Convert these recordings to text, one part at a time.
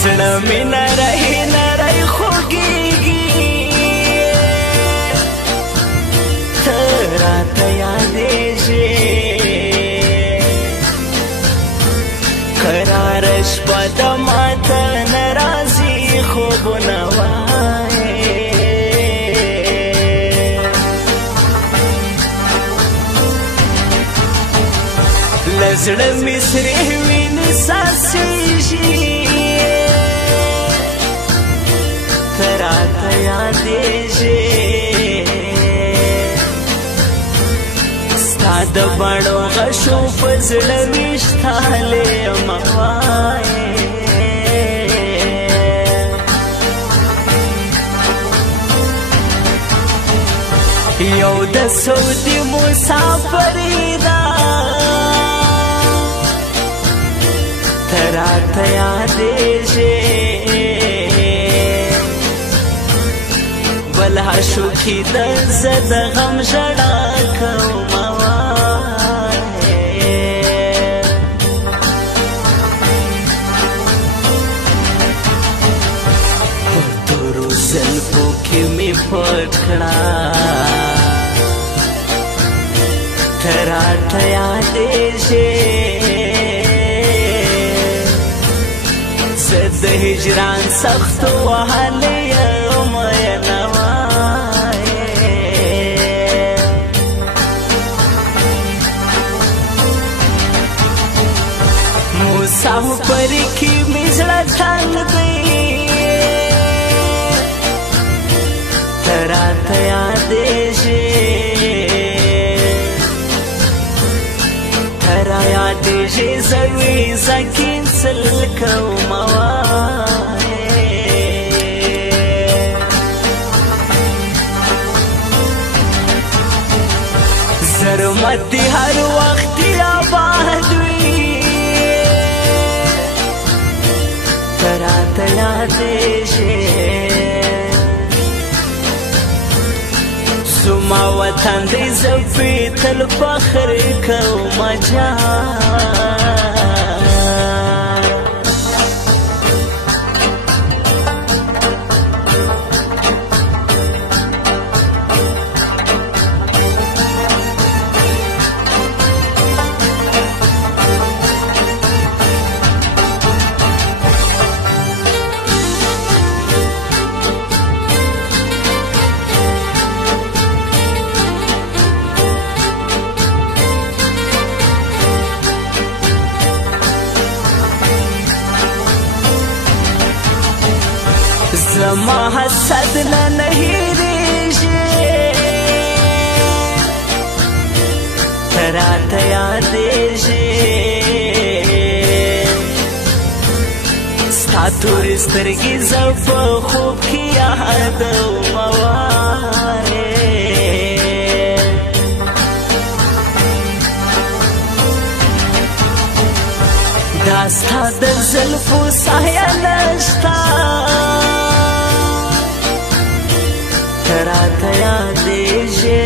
زړه مې نری نری خوږېږي ته راته یادېږې قراره شپه ده ماته نه راځي خوبونه وایې له زړه مې سرې وینې څاڅېږي ته راته یادېږې ستا د بڼو غشو په زړه مې شتالی مه وایې یو د سعودي مسافري ده ته راته یادېږې بل عاشقي ده زه د غم ژړا کومه وایې په تورو زلفو کې مې پټ کړه ته راته یادېږې زه د هجران سختو وهلی یم مینه وایې مسافري کې مې زړه تنګ دی ته راته یادېږې ته رایادېږې زه ویزه کینسل کومه وایې زرمت دې هر وخت آباد وي ته راته یادېږې زما وطن دی زه پرې تل فخر کومه جان زما حسد نه هېرېږي ته راته یادېږې ستا تورې سترګې زه په خوب کې یادومه وایې دا ستا د زلفو سایه نشته ته راته یادېږې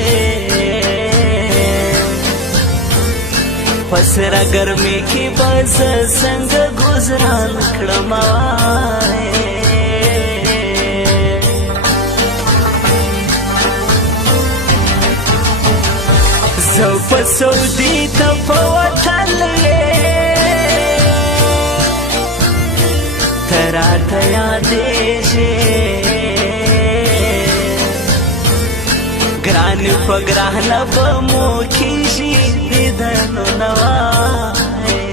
په سره ګرمۍ کې به زه څنګه ګزران کړمه وایې زه په سعودي ته په وطن یې ته راته یادېږې ګران په ګرانه به مو کېږي دیدنونه وایې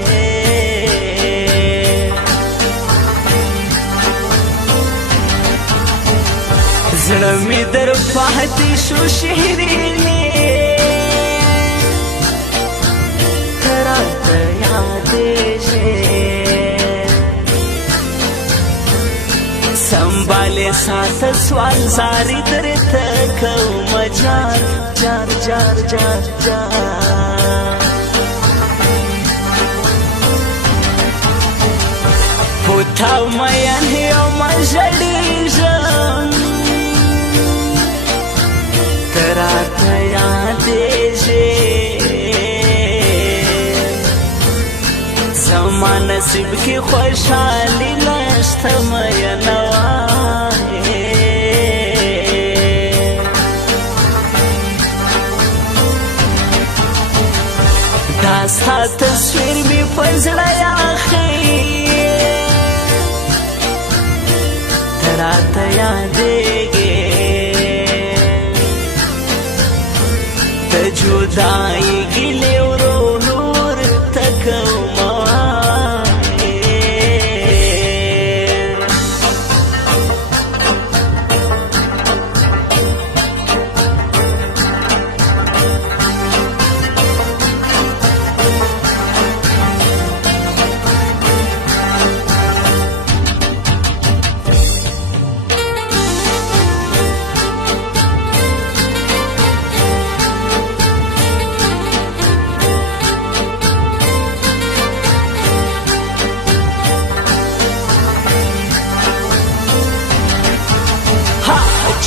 زړه مې در پاتې شو شیرینې ته راته یادېږې سنبالې ساته سوال زاري درته کومه جار جار جار جار جار په تا مین یمه ژړېږم ته راته یادېږې زما نصیب کې خوشحالي نشته مینه وایې دا ستا تصویر مې په زړه یاخي ته راته یادېږې د جدایۍ ګیلې ورو ورته کومه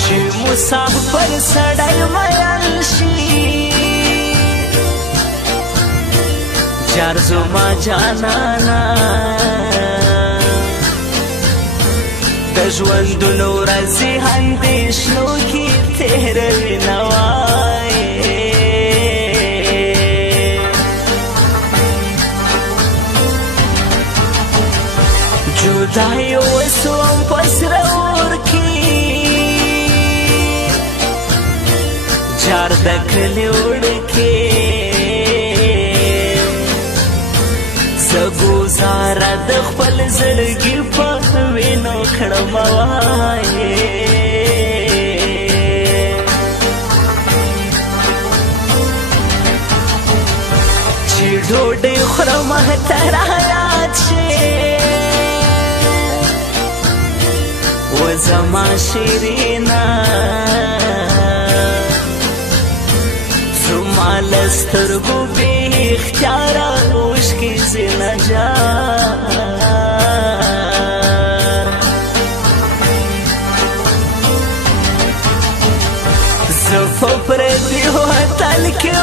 چې مسافر سړی مین شي جار زما جانانا د ژوندونو ورځې اندېښنو کې تېروي نه وایې جدای وسوم په سره اور کې جار د کلي وړکې زه ګوزاره د خپل زړګي په وینو کړمه وایې چې ډوډۍ خورم ته رایاد شې و زما شیرینه زما له سترګو بې اختیاره اوښکې ځینه جار زه په پردي وطن کې